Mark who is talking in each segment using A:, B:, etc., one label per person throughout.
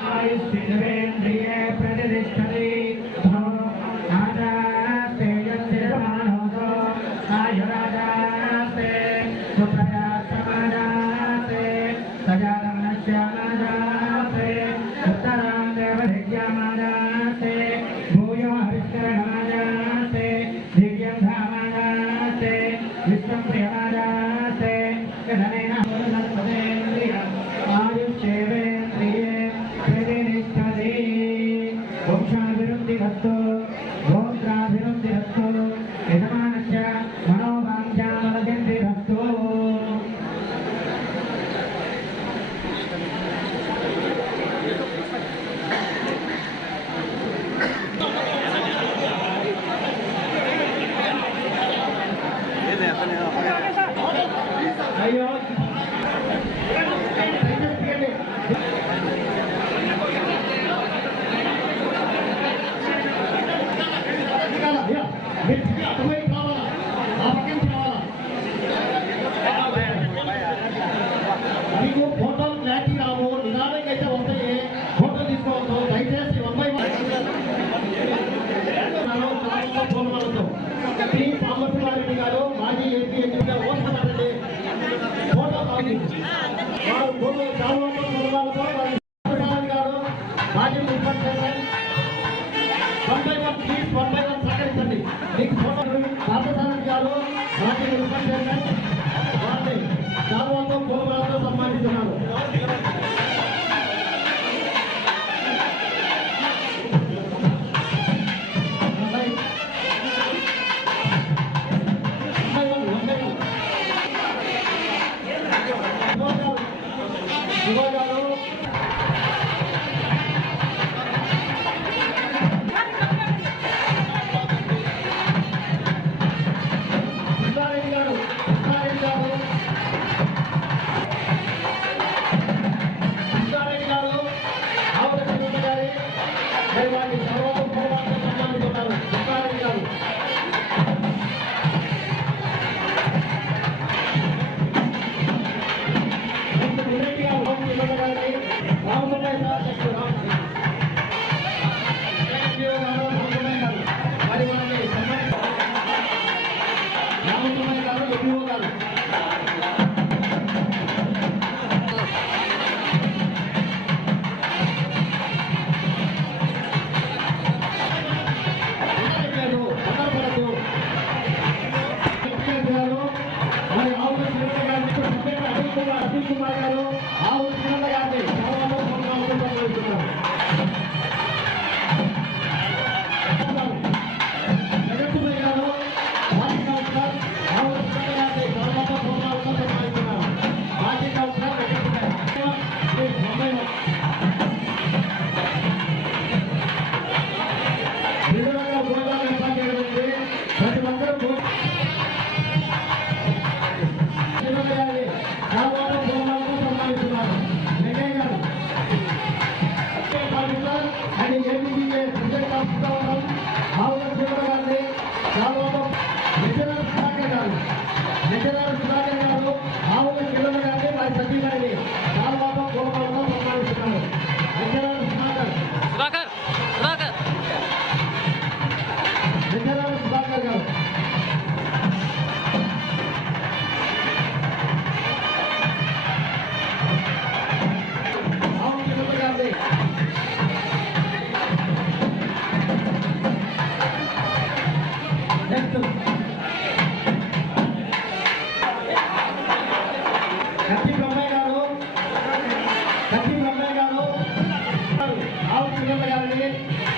A: I in the
B: మీకు photo clarity మాజీ municipal chairman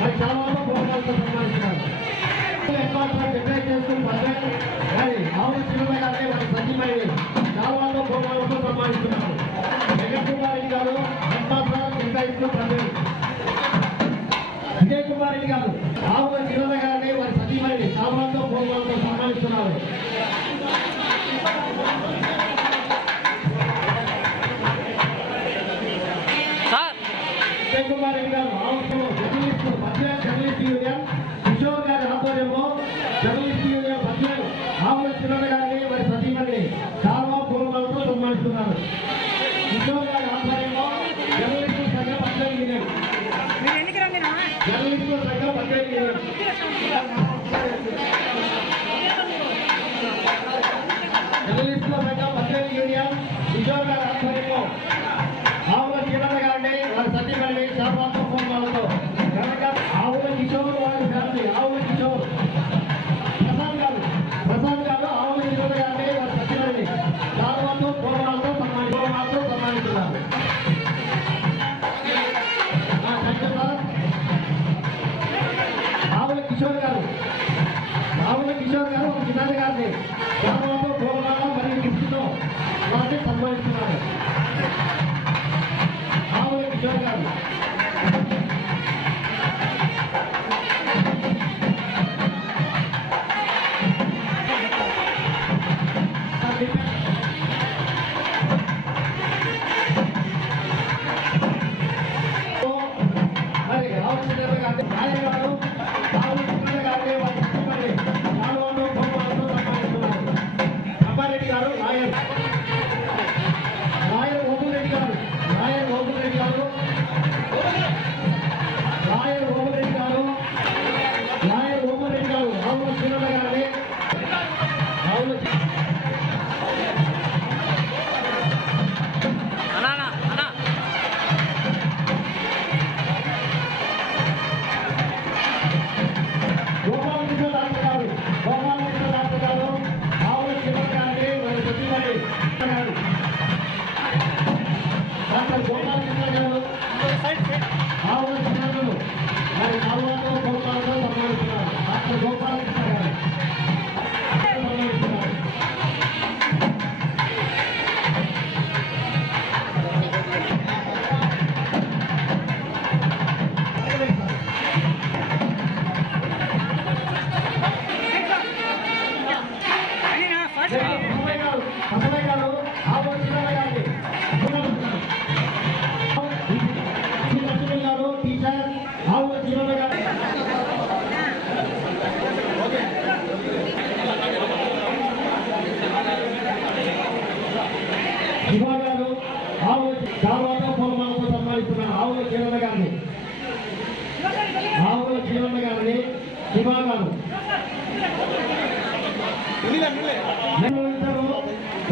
B: మరి చాలా వరకు భోజనాలతో సంపాదించినారు. ఎక్కువ డిక్లేర్ చేస్తూ పర్సెంట్ మరి ఆవుల చిరుమైన అంటే మనకి సత్యమైనవి చాలా వరకు భోజనాలతో సంపాదిస్తున్నారు. వెంకట కుమారెడ్డి గారు హెడ్మాస్టర్ కేటాయిస్తూ
C: పర్సెంట్
B: విజయ్ కుమార్ రెడ్డి గారు ఆవుల నిరోధ గారిని వారి సతీమణిని చాలా వరకు భోజనాలతో సన్మానిస్తున్నారు రాష్ట్ర ప్రజా మహిళల యూనియన్ విజయవాడ ఆధ్వర్యంలో ఆవు మరి తర్వాత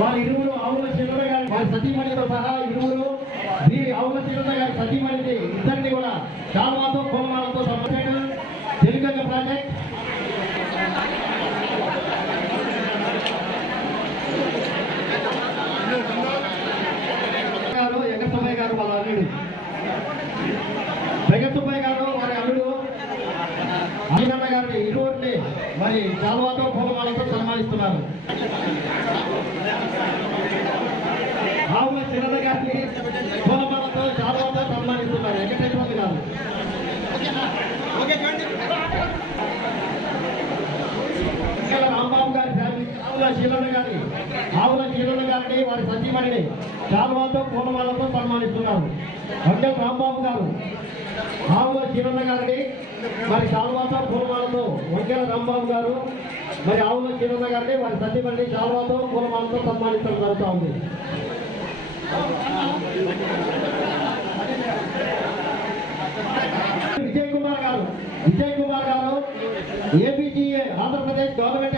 B: వారి ఇరువులు ఆవుల చిల్లర గారి వారి సతీమణితో సహా ఇరువులు వీరి ఆవుల చిల్లర గారి సతీమణిది ఇద్దరిని కూడా కామాతో కోమాలతో సమస్య తెలుగు ప్రాజెక్ట్ మరి జాల్వాతో పూలమాలతో సన్మానిస్తున్నారు. ఆవుల చిరత గారిని పూలమాలతో జాల్వాతో సన్మానిస్తున్నారు. వెంకటేశ్వర గారు రాంబాబు గారి ఫ్యామిలీ ఆవుల శీలన్న కళాకారుడిని శాల్వాతో పూలమాలతో సన్మానిస్తున్నారు. అంటే రాంబాబు గారు ఆవుల చిరన్న గారిని మరి శాల్వాతో పూలమాలతో వంకెల రాంబాబు గారు మరి ఆవుల చిరన్న గారిని తల్లి బండి శాల్వాతో పూలమాలతో సన్మానించడం జరుగుతూ ఉంది. విజయ్ కుమార్ గారు విజయ్ కుమార్ గారు ఏపీజీఏ ఆంధ్రప్రదేశ్ గవర్నమెంట్